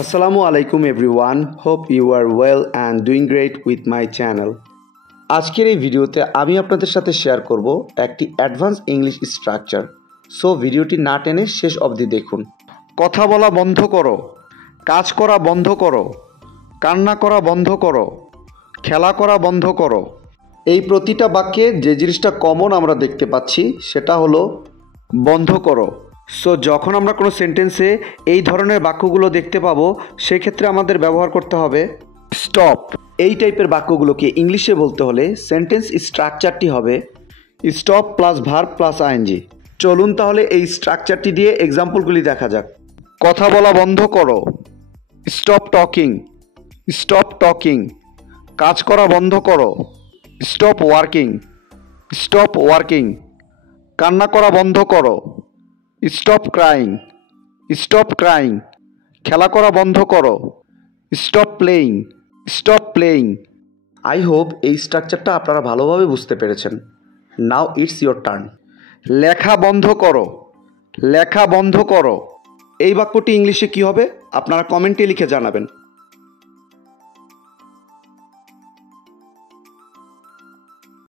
Assalamu alaikum everyone. Hope you are well and doing great with my channel. আজকের এই ভিডিওতে আমি আপনাদের সাথে শেয়ার করব একটি অ্যাডভান্স ইংলিশ স্ট্রাকচার। সো ভিডিওটি না টেনে শেষ অবধি দেখুন। কথা বলা বন্ধ করো, কাজ করা বন্ধ করো, কান্না করা বন্ধ করো, খেলা করা বন্ধ করো। এই প্রতিটা বাক্যে যে জিনিসটা কমন আমরা দেখতে পাচ্ছি সেটা হলো বন্ধ করো। সো যখন আমরা কোনো সেন্টেন্সে এই ধরনের বাক্যগুলো দেখতে পাবো সেক্ষেত্রে আমাদের ব্যবহার করতে হবে স্টপ। এই টাইপের বাক্যগুলোকে ইংলিশে বলতে হলে সেন্টেন্স স্ট্রাকচারটি হবে stop plus verb plus I N G. চলুন তাহলে এই স্ট্রাকচারটি দিয়ে এক্সাম্পলগুলি দেখা যাক। কথা বলা বন্ধ করো, স্টপ টকিং, স্টপ টকিং। কাজ করা বন্ধ করো, স্টপ ওয়ার্কিং, স্টপ ওয়ার্কিং। কান্না করা বন্ধ করো, স্টপ ক্রাইং, স্টপ ক্রাইং। খেলা করা বন্ধ করো, stop playing, stop playing. I hope এই স্ট্রাকচারটা আপনারা ভালোভাবে বুঝতে পেরেছেন। Now it's your turn. লেখা বন্ধ করো, লেখা বন্ধ করো। এই বাক্যটি ইংলিশে কী হবে আপনারা কমেন্টে লিখে জানাবেন।